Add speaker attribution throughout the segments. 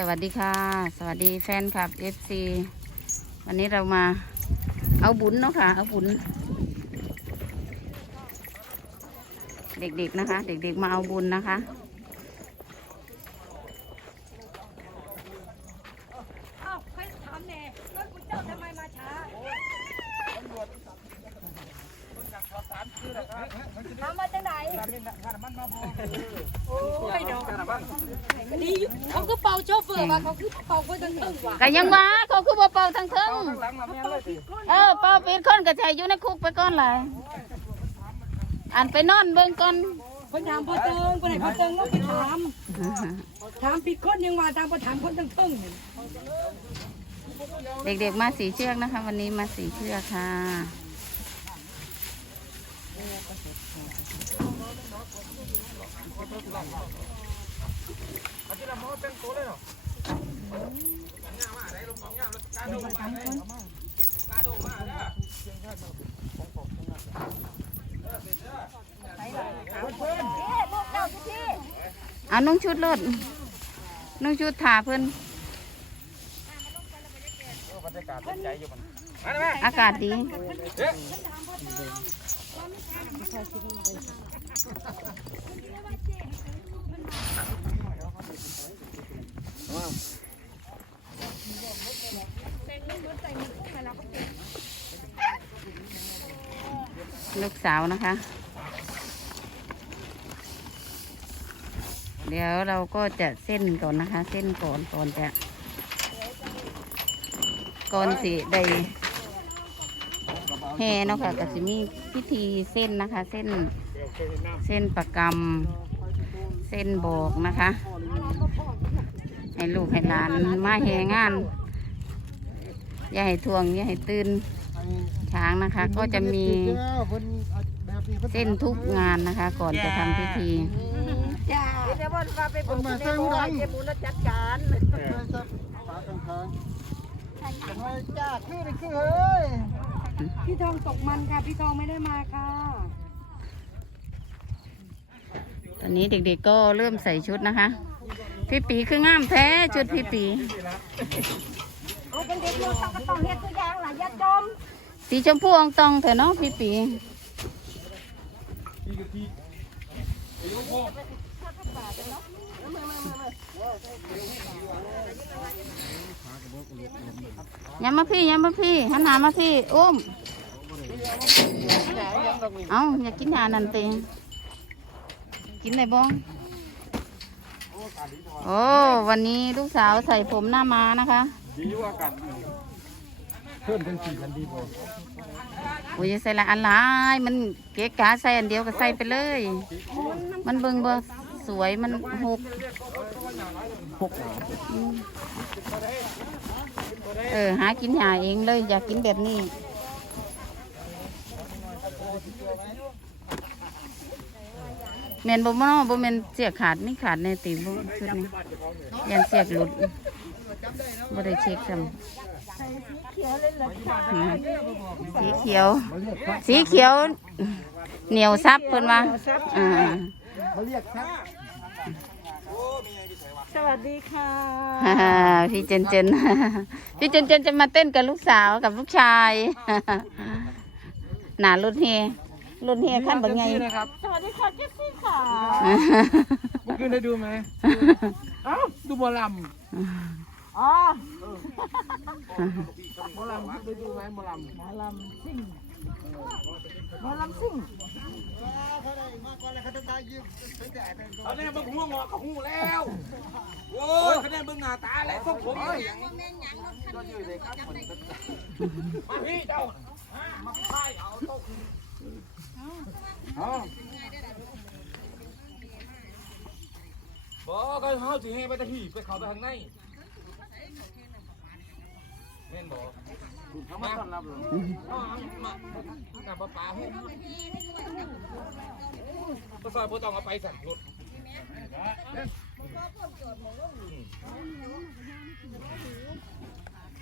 Speaker 1: สวัสดีค่ะ สวัสดีแฟนคลับ FC วันนี้เรามาเอาบุญเนาะค่ะ เอาบุญ เด็กๆนะคะ เด็กๆมาเอาบุญนะคะ
Speaker 2: เอ้าใครถามแน่รถกูเจ้าทำไมมาช้าถามมาจากไเดี๋ยวนี่เขาคือเป่าโชเฟอร์ว่ะเขาคือเป่าคนตั้งตึ้งว่ะ
Speaker 1: ก็ยังว่าเขาคือบ่เป่าทั้งเทิงเออเป่าปิดคนก็ใช้อยู่ในคุกไปก่อนเลยอันไปนอนเบิ่งก่อน
Speaker 2: คนถามพ่อเติงคนไหนพ่อเติงก็ไปถามถามผิดคนยังว่าตามไปถามคนตั้งตึ้งเนี่ย
Speaker 1: เด็กๆมาสีเชือกนะคะ วันนี้มาสีเชือกค่ะ เอานุ่งชุดรถนุ่งชุดถาเพิ่อนอากาศดี ลูกสาวนะคะ เดี๋ยวเราก็จะเส้นก่อนนะคะ เส้นก่อนก่อนจะก่อนสิได้แห่เนาะค่ะก็จะมีพิธีเส้นนะคะ เส้นเส้นประกรรมเส้นโบอกนะคะ ให้ลูกให้หลานมาแห่งาน อย่าให้ทวง อย่าให้ตื่น ช้างนะคะ ก็จะมีเส้นทุกงานนะคะ ก่อนจะทำพิธี
Speaker 2: จ้าเดี๋ยววันฟ้าไปบอกคุณแม่บอกเจ้าบุญแล้วจัดการ
Speaker 3: จ้าคือนี่คือเฮ้ย
Speaker 2: พี่ทองตกมันค่ะ พี่ทองไม่ได้มาค่ะ
Speaker 1: ตอนนี้เด็กๆก็เริ่มใส่ชุดนะคะ พี่ปีคืองามแท้ชุดพี่ปี
Speaker 2: เอาเป็นเด็กอยู่ต้องก็ต้องเฮ็ดตัวอย่างล่ะอย่าจม
Speaker 1: สีชมพูอองตองเถอะเนาะพี่ปีย้ำมาพี่ย้ำมาพี่หันหามาพี่อุ้มเอาอยากกินหานันเตงกินไหนบ้องโอ้วันนี้ลูกสาวใส่ผมหน้ามานะคะ
Speaker 3: ดีอยู่ากาศเพิ่มเป็นสี่พันดีบ่
Speaker 1: โอ้ยใส่ละอันหลายมันเก๋กาใส่อันเดียวก็ใส่ไปเลย มันเบิ่งบ่สวยมันหก
Speaker 3: หก
Speaker 1: เออหากินหาเองเลย อยากกินแบบนี้แมนบ่มาบ่แมนเสียขาดไม่ขาดในตีบ่ชุดนี้ยันเสียกหลุดบ่ได้เช็คซ้ำ สีเขียว สีเขียว เหนียวซับเพิ่นว่าอ่า
Speaker 3: เขาเรียกครับ
Speaker 2: สวัสดีค่ะ
Speaker 1: ฮ่าฮ่าพี่เจนเจนพี่เจนเจนจะมาเต้นกับลูกสาวกับลูกชายหนารุ่นเฮรุ่นเฮขั้นแบบไง
Speaker 3: นะครับ
Speaker 2: สวัสดีค่ะเจสซี่ค่ะ
Speaker 3: เมื่อคืนได้ดูไหมเอ้าดูหมอล
Speaker 2: อ๋อำ
Speaker 3: หมอลำได้ดูไหมหมอลำ
Speaker 2: หมอลำซิ่งหมอลำซิ่ง
Speaker 3: เขาแน่เบิ่งหัวงอเขาหูแล้วโอ้ยเขาแน่เบิ่งหน้าตาแล้วพวกผมเลยมาพี่เจ้ามาพายเอาตกบอกก็เขาสิให้ไปตะหีไปเขาไปทางใน แม่นบอกเขามาต้อนรับเลยมาหน้าปลาปลาห้ก็ซอยพวกต้องเอาไปสั่นรถ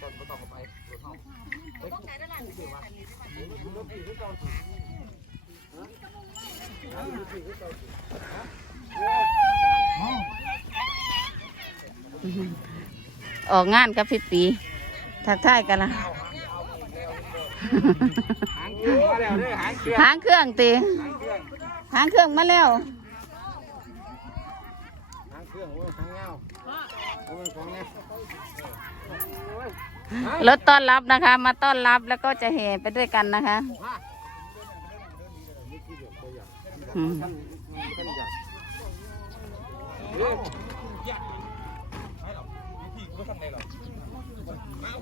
Speaker 3: ต้นก็ต้องเอาไปรถเฮา
Speaker 1: องานกับพี่ปีทักทายกันละ
Speaker 3: หางเครื่องมาแล้วเด้ อหางเครื่อง
Speaker 1: หางเครื่องตี
Speaker 3: หางเครื่อง
Speaker 1: หางเครื่องมาแล้ว
Speaker 3: หางเครื่องโอ้ยหางเงาโอ้ยของเนี่ย
Speaker 1: รถต้อนรับนะคะ มาต้อนรับแล้วก็จะแห่ไปด้วยกันนะคะอืม
Speaker 3: เฮ้ยอย่าไม่หรอกพี่กูไม่ทำไงหรอกมา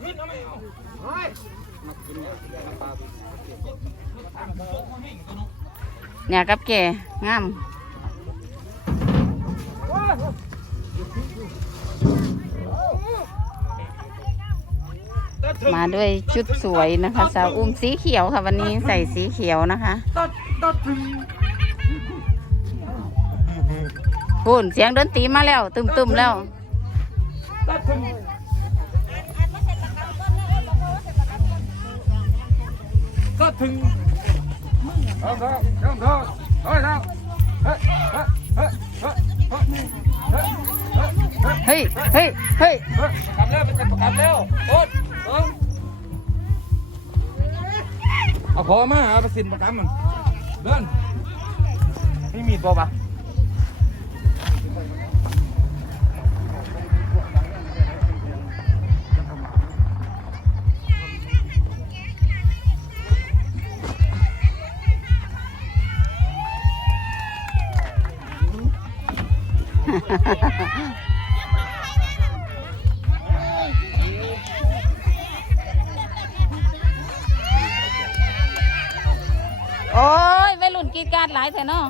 Speaker 3: เนี่ยกั
Speaker 1: บแกงามมาด้วยชุดสวยนะคะ สาวอุ้มสีเขียวค่ะวันนี้ใส่สีเขียวนะคะพูนเสียงดนตรีมาแล้ว ตึมๆแล้ว
Speaker 3: ถึงตัดถึงเอาเถอะเอาเถอะเฮ้ยเถอะเฮ้ยเฮ้ยเฮ้ยเฮ้ยเฮ้ยเฮ้ย
Speaker 1: เฮ้ยเฮ้ยเฮ้ย
Speaker 3: เฮ้ยประกันแล้วมันจะประกันแล้วโอ๊ตเอิงเอาพอมาเอาไปสินประกันมันเดินไม่มีตัวปะา
Speaker 1: รหลายแท้เนาะ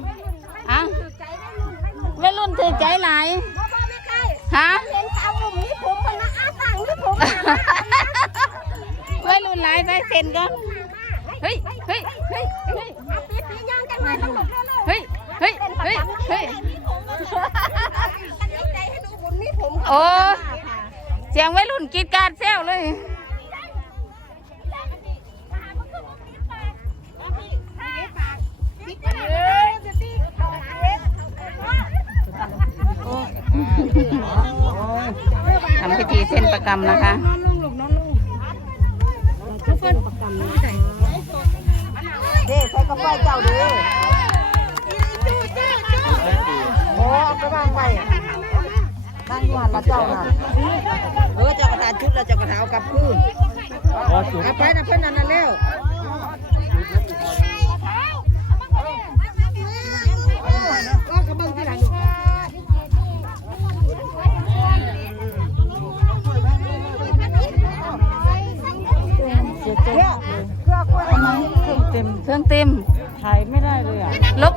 Speaker 1: อะวัยรุ่นถือใจหลายฮะ
Speaker 4: เห็นเขาผมนี่ผมมันมาอ้าสั่งนี่ผม
Speaker 1: วัยรุ่นหลายไปเซ็นกันเฮ้ยเฮ้ยเฮ้ยเฮ้ย
Speaker 4: ปีปีย่างจังเลยทั้งหมดเลย
Speaker 1: เฮ้ยเฮ้ยเฮ้ยเฮ้ย
Speaker 4: กันใจให้ดูบุญนี่ผม
Speaker 1: โอ้เสียงวัยรุ่นกรีดกรารแซวเลย กรรมนะคะ
Speaker 2: นอนลงหลบนอนลงทุกคนประกำนี่ใส่
Speaker 4: เด้ใส่กระเป๋าเจ้าดิโอ้เอาไปวางไว้ตั้งอยู่หันละเจ้าน่ะเออเจ้ากระถาชุดแล้วเจ้ากระถาเอากลับคืนเอาไปนะเพื่อนนั่นแล้วก็กระเบื้องที่หลูก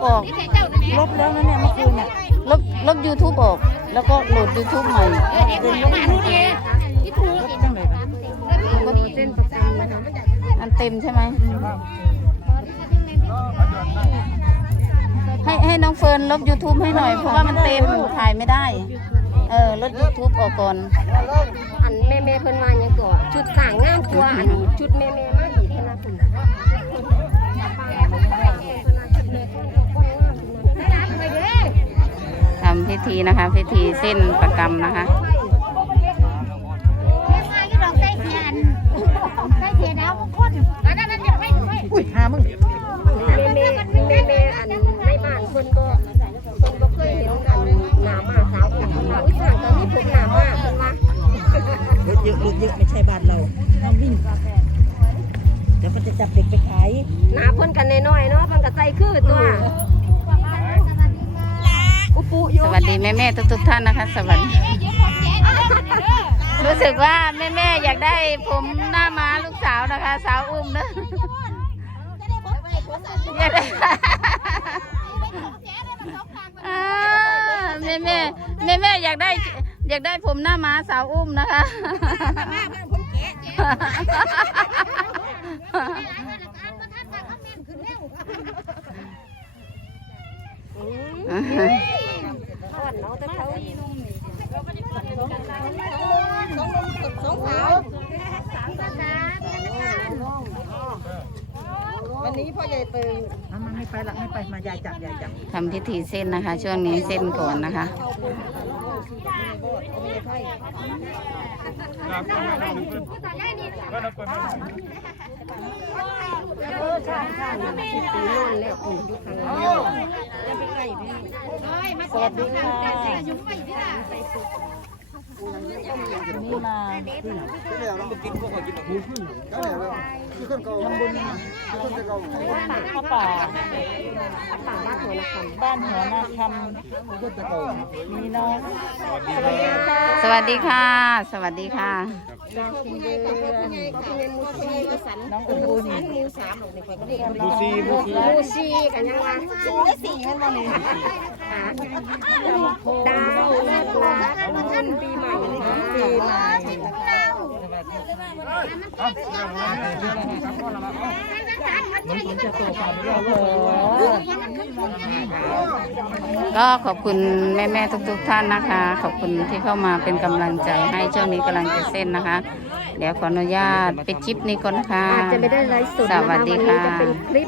Speaker 1: ออก
Speaker 2: ลบแล้วนะเนี่ยเมื่อคืนเนี่ย
Speaker 1: ลบลบ YouTube ออก แล้วก็โหลด YouTube ใหม่
Speaker 2: เป็นลบรูปเลยลบจังเลยน
Speaker 1: เอันเต็มใช่ไหม ให้ให้น้องเฟิร์นลบ YouTube ให้หน่อย เพราะว่ามันเต็มถ่ายไม่ได้ เออ ลด YouTube ออกก่อน
Speaker 4: อันแม่แม่เพิ่นวาหยังก่อชุดขางงามกว่าอันชุดแม่แม่มา
Speaker 1: พิธีนะคะ พิธีเส้นประกรรมนะคะ
Speaker 2: อุ้ยหามึง
Speaker 4: แม่แม่แม่แม่อันในบ้านเพิ่นก็เพิ่นก็เคยเห็นอันหน้ามาสาวเพิ่นว่าอุ้ยข้างตอนนี้ผมหน้ามาเพิ่นว่าร
Speaker 2: ถเยอะรถเยอะไม่ใช่บ้านเราต้องวิ่งเดี๋ยวมันจะจับเด็กไปขาย
Speaker 4: หน้าเพิ่นกันน้อยๆเนาะเพิ่นก็ใจคือตัว อุปุโย
Speaker 1: สวัสดีแม่แม่ๆทุกๆท่านนะคะ สวัสดีรู้สึกว่าแม่แม่ๆอยากได้ผมหน้าม้าลูกสาวนะคะ สาวอุ้มนะอยากได้อ่าแม่แม่แม่แม่ๆอยากได้อยากได้ผมหน้าม้าสาวอุ้มนะคะ
Speaker 4: อ่อน เนาะแต่เขาสองสาววันนี้พ่อใหญ่ตึง
Speaker 2: เอามาไม่ไปละไม่ไปมายายจับยายจับ
Speaker 1: ทำพิธีเส้นนะคะ ช่วงนี้เส้นก่อนนะคะ
Speaker 4: เอา
Speaker 3: ค รับก็นับเป็น
Speaker 4: สิบปีโน่นแล้วอยู่ข้างหลัง
Speaker 5: ข้าวป่า
Speaker 4: ป่าบ้านหัวนาคำ
Speaker 5: บ้านหัวนาคำมีน้อง
Speaker 1: สวัสดีค่ะ สวัสดีค่ะ
Speaker 4: คุณเดือนคุณเงินมูซีสัน
Speaker 5: น้องอุ้มบุญ
Speaker 4: มูสามหรอกในคนก็เรียก
Speaker 3: บูซีบูซี
Speaker 4: มูซีกันยังวะชื่อได้สี่กั นวันนี้ดาวแรกลาท่านปีใหม่ปีใหม่
Speaker 1: ก็ขอบคุณแม่ๆทุกๆท่านนะคะ ขอบคุณที่เข้ามาเป็นกำลังใจให้ช่วงนี้กำลังจะเส้นนะคะ เดี๋ยวขออนุญาตไปดคลิปนี้ก่อนนะคะ
Speaker 4: อาจจะไม่ได้ไลฟ์สด
Speaker 1: ส
Speaker 4: นะคะ
Speaker 1: วั
Speaker 4: วั
Speaker 1: ส
Speaker 4: น
Speaker 1: ดี
Speaker 4: นี้
Speaker 1: ค่ะ
Speaker 4: จะเป็นคลิป